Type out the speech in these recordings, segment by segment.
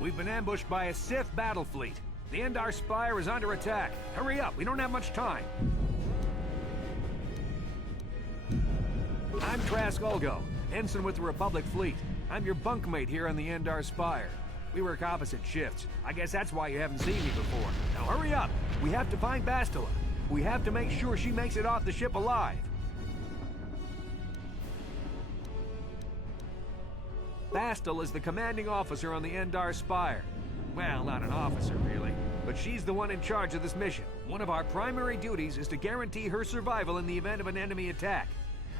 We've been ambushed by a Sith battle fleet. The Endar Spire is under attack. Hurry up, we don't have much time. I'm Trask Ulgo, ensign with the Republic fleet. I'm your bunkmate here on the Endar Spire. We work opposite shifts. I guess that's why you haven't seen me before. Now hurry up! We have to find Bastila. We have to make sure she makes it off the ship alive. Bastila is the commanding officer on the Endar Spire. Well, not an officer, really, but she's the one in charge of this mission. One of our primary duties is to guarantee her survival in the event of an enemy attack.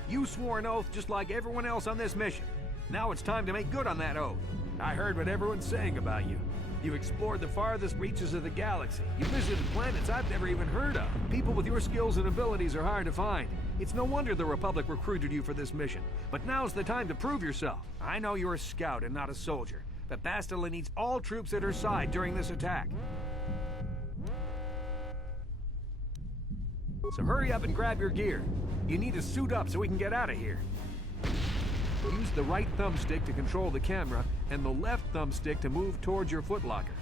You swore an oath just like everyone else on this mission. Now it's time to make good on that oath. I heard what everyone's saying about you. You've explored the farthest reaches of the galaxy. You visited planets I've never even heard of. People with your skills and abilities are hard to find. It's no wonder the Republic recruited you for this mission. But now's the time to prove yourself. I know you're a scout and not a soldier, but Bastila needs all troops at her side during this attack. So hurry up and grab your gear. You need to suit up so we can get out of here. Use the right thumbstick to control the camera and the left thumbstick to move towards your footlocker.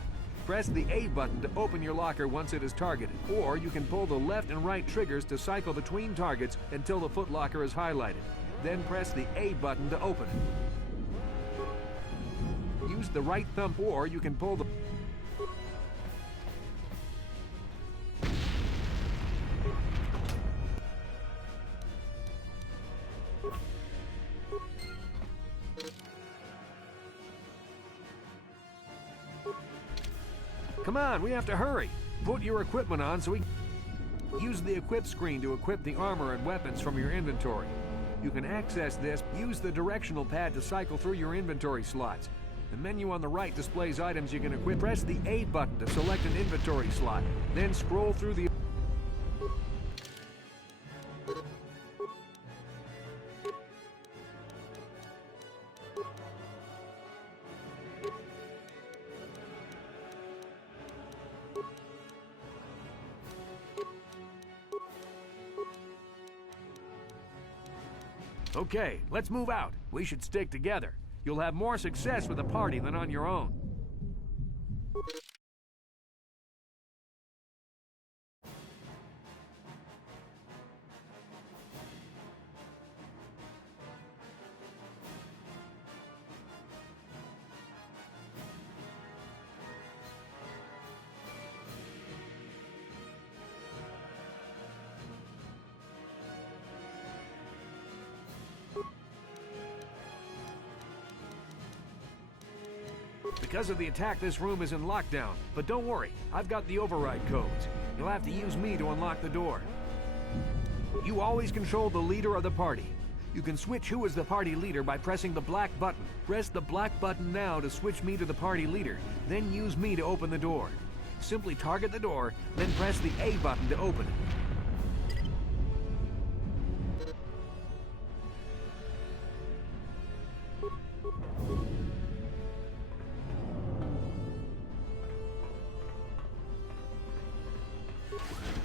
Press the A button to open your locker once it is targeted, or you can pull the left and right triggers to cycle between targets until the footlocker is highlighted. Then press the A button to open it. Use the right thumb, or you can pull the... Come on, we have to hurry. Put your equipment on so we... Use the equip screen to equip the armor and weapons from your inventory. You can access this. Use the directional pad to cycle through your inventory slots. The menu on the right displays items you can equip. Press the A button to select an inventory slot. Then scroll through the... Okay, let's move out. We should stick together. You'll have more success with a party than on your own. Because of the attack, this room is in lockdown. But don't worry, I've got the override codes. You'll have to use me to unlock the door. You always control the leader of the party. You can switch who is the party leader by pressing the black button. Press the black button now to switch me to the party leader, then use me to open the door. Simply target the door, then press the A button to open it.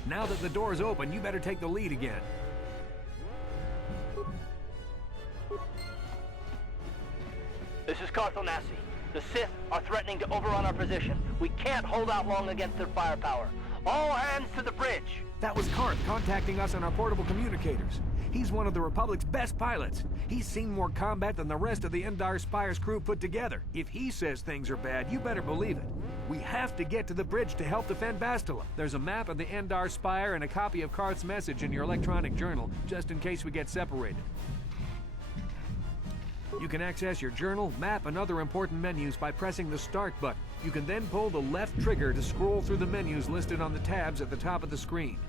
Now that the door is open, you better take the lead again. This is Carthel Nassi. The Sith are threatening to overrun our position. We can't hold out long against their firepower. All hands to the bridge! That was Karth contacting us on our portable communicators. He's one of the Republic's best pilots. He's seen more combat than the rest of the Endar Spire's crew put together. If he says things are bad, you better believe it. We have to get to the bridge to help defend Bastila. There's a map of the Endar Spire and a copy of Karth's message in your electronic journal, just in case we get separated. You can access your journal, map, and other important menus by pressing the Start button. You can then pull the left trigger to scroll through the menus listed on the tabs at the top of the screen.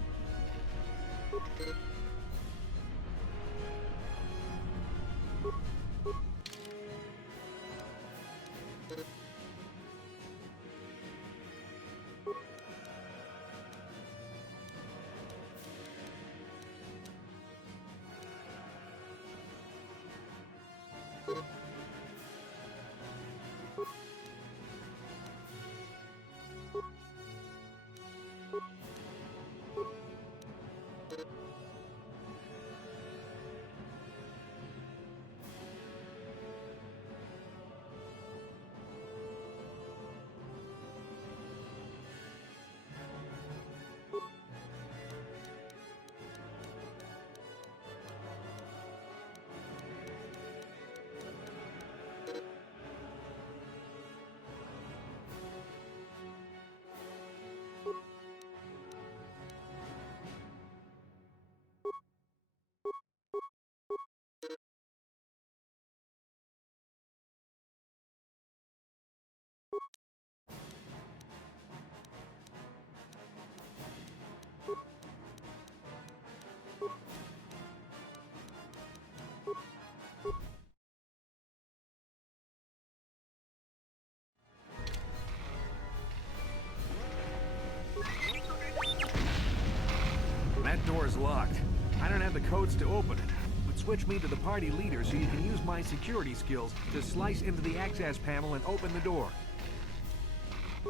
That door's locked. I don't have the codes to open it. But switch me to the party leader so you can use my security skills to slice into the access panel and open the door.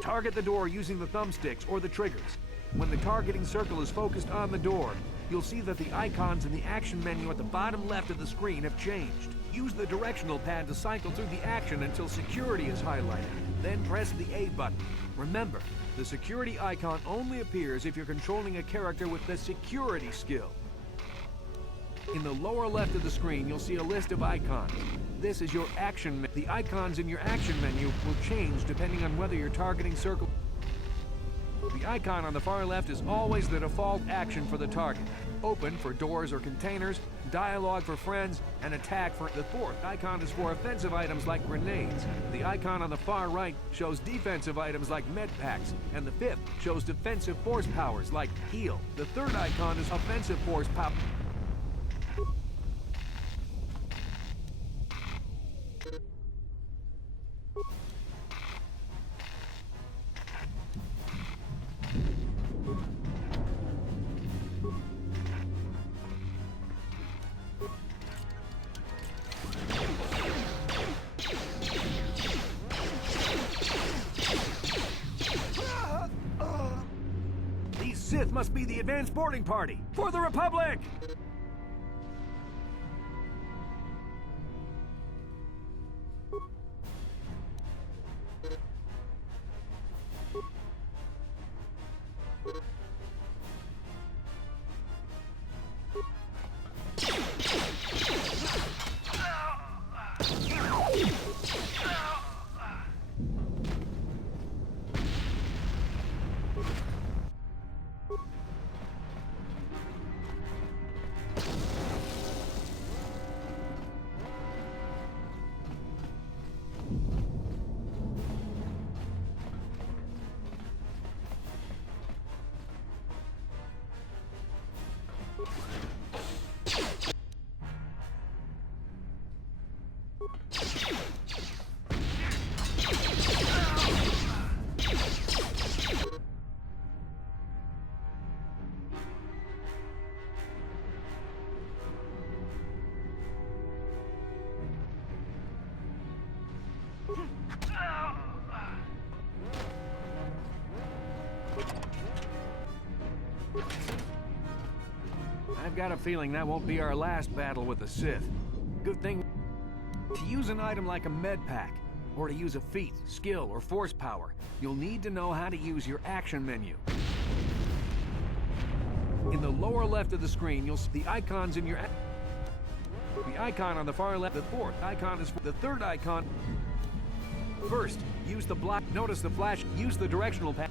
Target the door using the thumbsticks or the triggers. When the targeting circle is focused on the door, you'll see that the icons in the action menu at the bottom left of the screen have changed. Use the directional pad to cycle through the action until security is highlighted. Then press the A button. Remember, the security icon only appears if you're controlling a character with the security skill. In the lower left of the screen, you'll see a list of icons. This is your action menu. The icons in your action menu will change depending on whether you're targeting circle. The icon on the far left is always the default action for the target. Open for doors or containers, dialogue for friends, and attack for... The fourth icon is for offensive items like grenades. The icon on the far right shows defensive items like med packs, and the fifth shows defensive force powers like heal. The third icon is offensive force power. These Sith must be the advanced boarding party for the Republic! I've got a feeling that won't be our last battle with the Sith. Good thing to use an item like a med pack, or to use a feat, skill, or force power, you'll need to know how to use your action menu. In the lower left of the screen, you'll see the icons in your... The icon on the far left, the fourth icon is... The third icon... First, use the block. Notice the flash. Use the directional pad.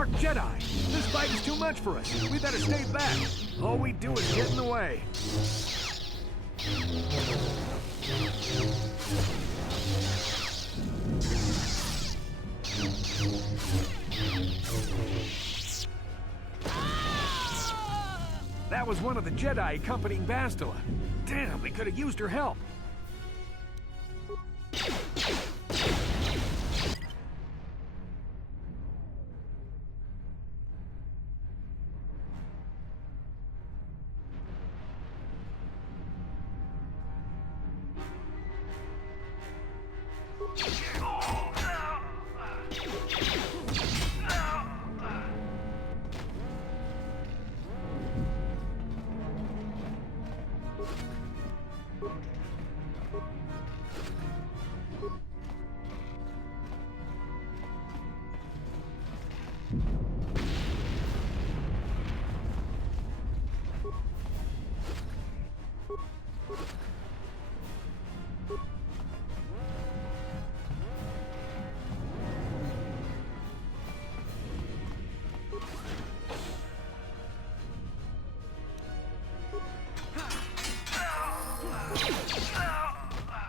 Dark Jedi! This fight is too much for us. We better stay back. All we do is get in the way. That was one of the Jedi accompanying Bastila. Damn, we could have used her help.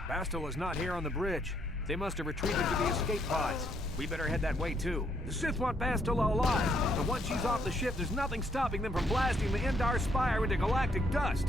Bastila's not here on the bridge. They must have retreated to the escape pods. We better head that way, too. The Sith want Bastila alive, but once she's off the ship, there's nothing stopping them from blasting the Endar Spire into galactic dust.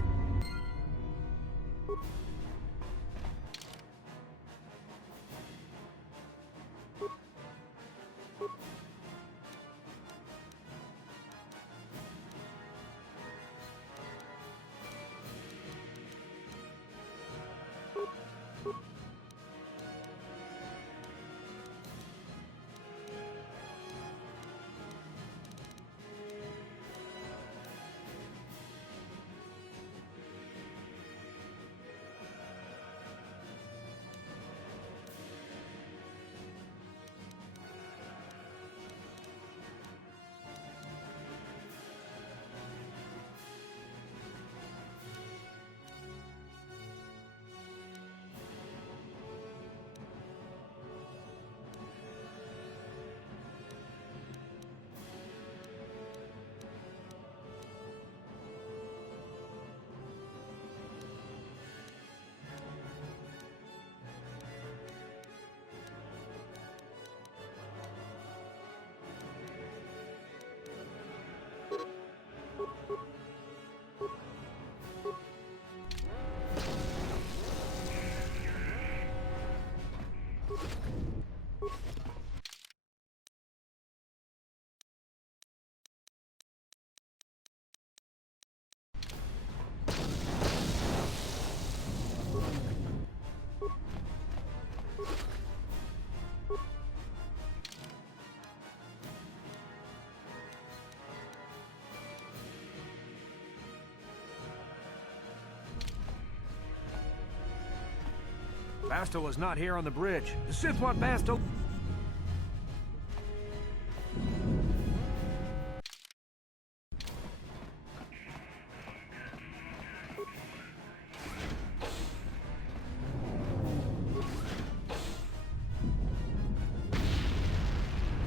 Bastila's not here on the bridge. The Sith want Bastila...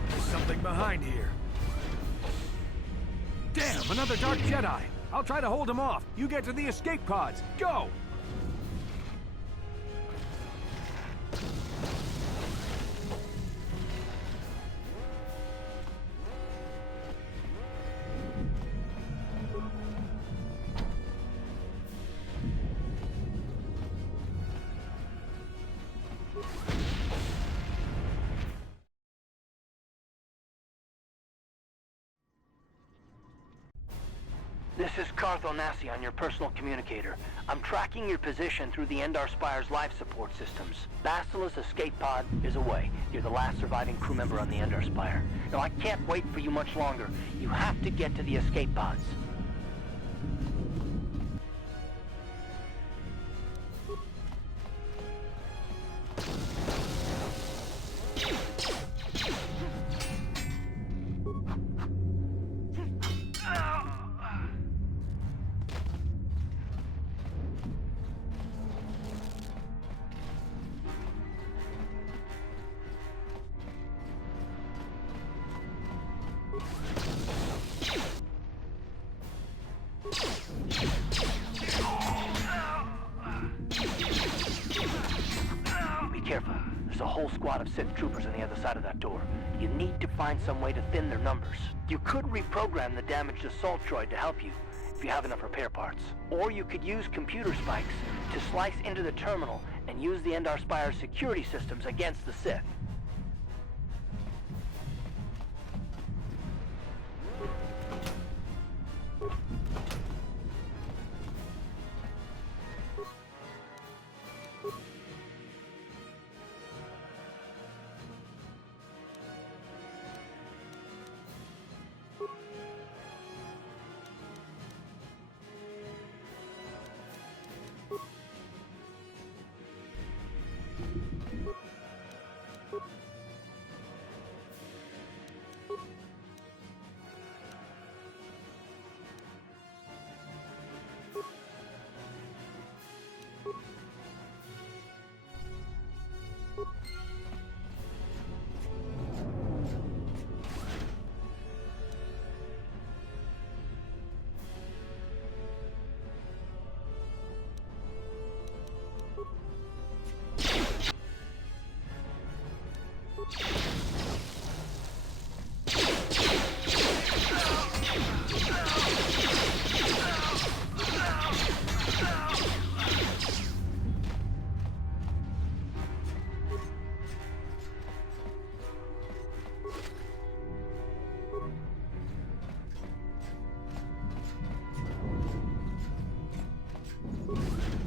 There's something behind here. Damn, another Dark Jedi! I'll try to hold him off. You get to the escape pods. Go! This is KOTOR on your personal communicator. I'm tracking your position through the Endar Spire's life support systems. Bastila's escape pod is away. You're the last surviving crew member on the Endar Spire. Now, I can't wait for you much longer. You have to get to the escape pods. Be careful. There's a whole squad of Sith troopers on the other side of that door. You need to find some way to thin their numbers. You could reprogram the damaged assault droid to help you, if you have enough repair parts. Or you could use computer spikes to slice into the terminal and use the Endar Spire's security systems against the Sith.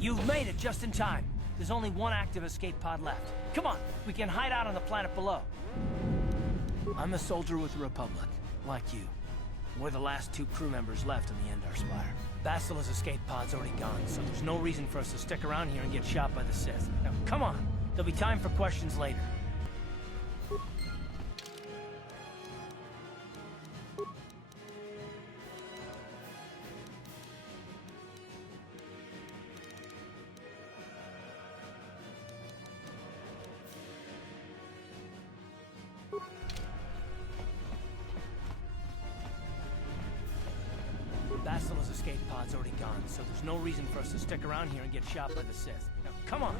You've made it just in time. There's only one active escape pod left. Come on, we can hide out on the planet below. I'm a soldier with the Republic, like you. We're the last two crew members left in the Endar Spire. Basila's escape pod's already gone, so there's no reason for us to stick around here and get shot by the Sith. Now, come on. There'll be time for questions later. Basila's escape pod's already gone, so there's no reason for us to stick around here and get shot by the Sith. Now, come on!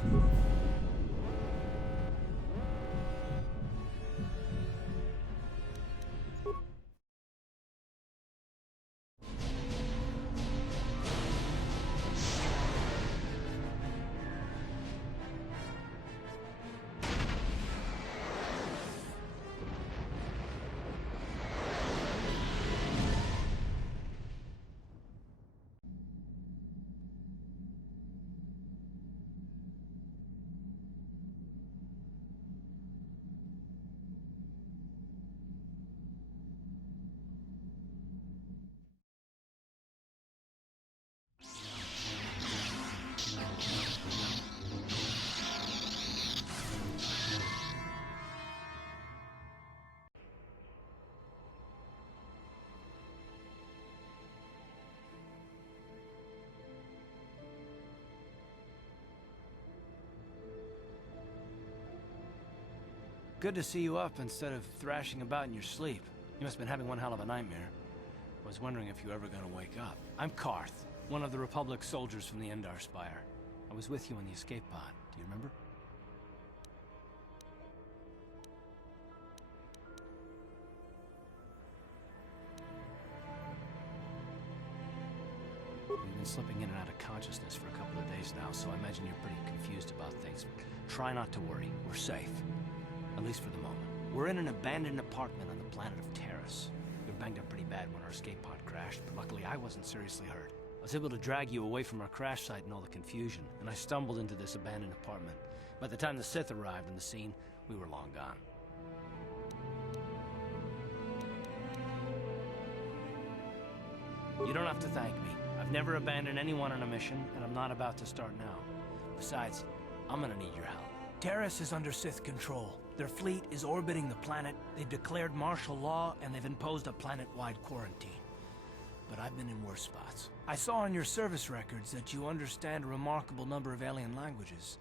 Good to see you up instead of thrashing about in your sleep. You must have been having one hell of a nightmare. I was wondering if you were ever gonna wake up. I'm Karth, one of the Republic soldiers from the Endar Spire. I was with you in the escape pod. Do you remember? You've been slipping in and out of consciousness for a couple of days now, so I imagine you're pretty confused about things. Try not to worry. We're safe. At least for the moment. We're in an abandoned apartment on the planet of Terrace. We were banged up pretty bad when our escape pod crashed, but luckily I wasn't seriously hurt. I was able to drag you away from our crash site and all the confusion, and I stumbled into this abandoned apartment. By the time the Sith arrived on the scene, we were long gone. You don't have to thank me. I've never abandoned anyone on a mission, and I'm not about to start now. Besides, I'm gonna need your help. Terrace is under Sith control. Their fleet is orbiting the planet, they've declared martial law, and they've imposed a planet-wide quarantine. But I've been in worse spots. I saw on your service records that you understand a remarkable number of alien languages.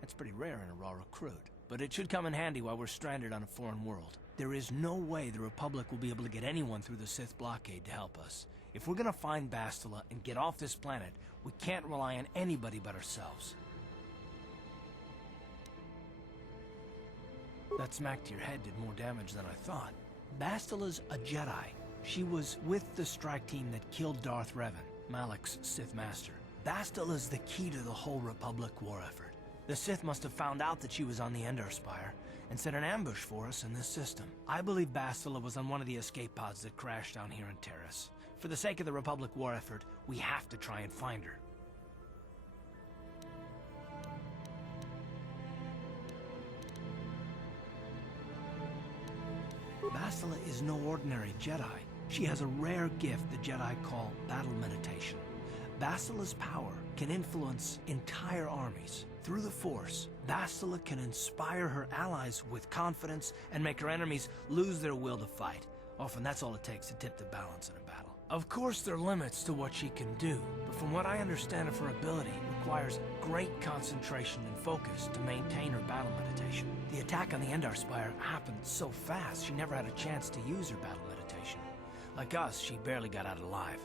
That's pretty rare in a raw recruit. But it should come in handy while we're stranded on a foreign world. There is no way the Republic will be able to get anyone through the Sith blockade to help us. If we're gonna find Bastila and get off this planet, we can't rely on anybody but ourselves. That smack to your head did more damage than I thought. Bastila's a Jedi. She was with the strike team that killed Darth Revan, Malak's Sith Master. Bastila's the key to the whole Republic war effort. The Sith must have found out that she was on the Endar Spire and set an ambush for us in this system. I believe Bastila was on one of the escape pods that crashed down here in Terrace. For the sake of the Republic war effort, we have to try and find her. Bastila is no ordinary Jedi. She has a rare gift the Jedi call battle meditation. Bastila's power can influence entire armies. Through the Force, Bastila can inspire her allies with confidence and make her enemies lose their will to fight. Often that's all it takes to tip the balance in a battle. Of course, there are limits to what she can do, but from what I understand of her ability, it requires great concentration and focus to maintain her battle meditation. The attack on the Endar Spire happened so fast, she never had a chance to use her battle meditation. Like us, she barely got out alive.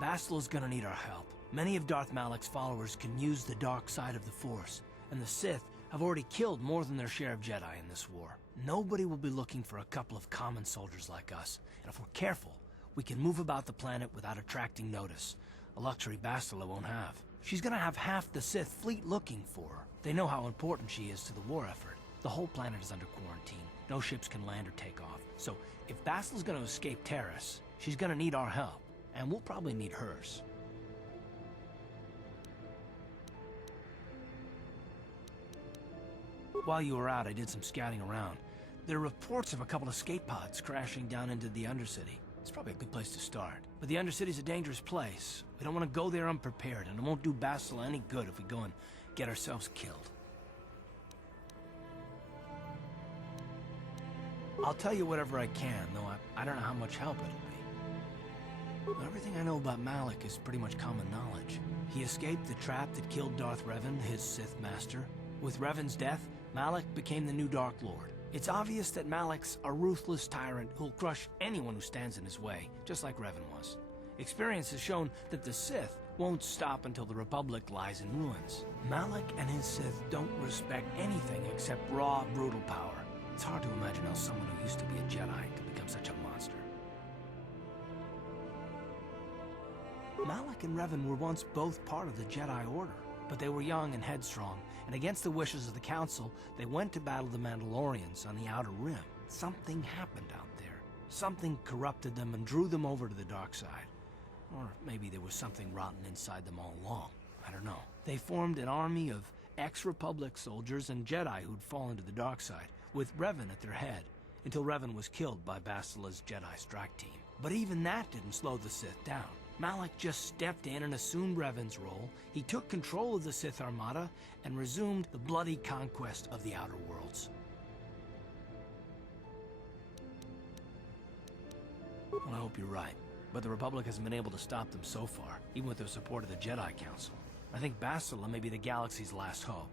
Bastila's gonna need our help. Many of Darth Malak's followers can use the dark side of the Force, and the Sith have already killed more than their share of Jedi in this war. Nobody will be looking for a couple of common soldiers like us, and if we're careful, we can move about the planet without attracting notice, a luxury Bastila won't have. She's gonna have half the Sith fleet looking for her. They know how important she is to the war effort. The whole planet is under quarantine. No ships can land or take off. So if Bastila's gonna escape Terrace, she's gonna need our help, and we'll probably need hers. While you were out, I did some scouting around. There are reports of a couple of escape pods crashing down into the Undercity. It's probably a good place to start. But the Undercity's a dangerous place. We don't want to go there unprepared, and it won't do Bastila any good if we go and get ourselves killed. I'll tell you whatever I can, though I don't know how much help it'll be. Everything I know about Malak is pretty much common knowledge. He escaped the trap that killed Darth Revan, his Sith Master. With Revan's death, Malak became the new Dark Lord. It's obvious that Malak's a ruthless tyrant who'll crush anyone who stands in his way, just like Revan was. Experience has shown that the Sith won't stop until the Republic lies in ruins. Malak and his Sith don't respect anything except raw, brutal power. It's hard to imagine how someone who used to be a Jedi could become such a monster. Malak and Revan were once both part of the Jedi Order, but they were young and headstrong, and against the wishes of the Council, they went to battle the Mandalorians on the Outer Rim. Something happened out there. Something corrupted them and drew them over to the dark side. Or maybe there was something rotten inside them all along. I don't know. They formed an army of ex-Republic soldiers and Jedi who'd fallen to the dark side, with Revan at their head, until Revan was killed by Bastila's Jedi strike team. But even that didn't slow the Sith down. Malak just stepped in and assumed Revan's role. He took control of the Sith Armada and resumed the bloody conquest of the Outer Worlds. Well, I hope you're right, but the Republic hasn't been able to stop them so far, even with the support of the Jedi Council. I think Bastila may be the galaxy's last hope.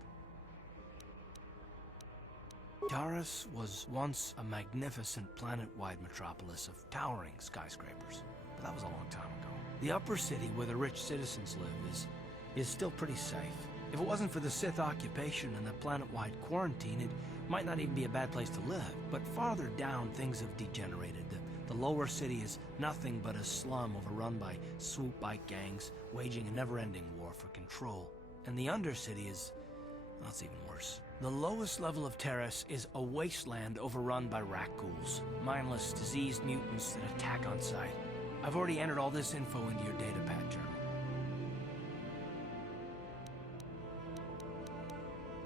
Taris was once a magnificent planet-wide metropolis of towering skyscrapers, but that was a long time ago. The upper city, where the rich citizens live, is still pretty safe. If it wasn't for the Sith occupation and the planet-wide quarantine, it might not even be a bad place to live. But farther down, things have degenerated. The lower city is nothing but a slum overrun by swoop bike gangs, waging a never-ending war for control. And the undercity is... well, it's even worse. The lowest level of Terrace is a wasteland overrun by rat-ghouls, mindless, diseased mutants that attack on sight. I've already entered all this info into your datapad journal.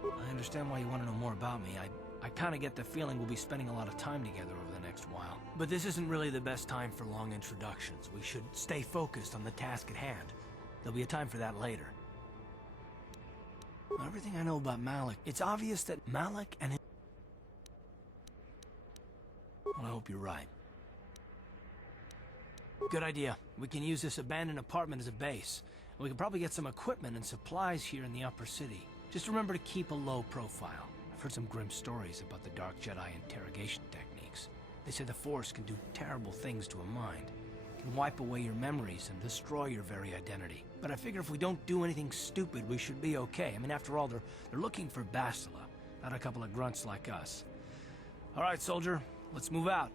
I understand why you want to know more about me. I kind of get the feeling we'll be spending a lot of time together over the next while. But this isn't really the best time for long introductions. We should stay focused on the task at hand. There'll be a time for that later. Everything I know about Malak, it's obvious that Malak and his... well, I hope you're right. Good idea. We can use this abandoned apartment as a base. We can probably get some equipment and supplies here in the upper city. Just remember to keep a low profile. I've heard some grim stories about the Dark Jedi interrogation techniques. They say the Force can do terrible things to a mind. It can wipe away your memories and destroy your very identity. But I figure if we don't do anything stupid, we should be okay. I mean, after all, they're looking for Bastila, not a couple of grunts like us. All right, soldier, let's move out.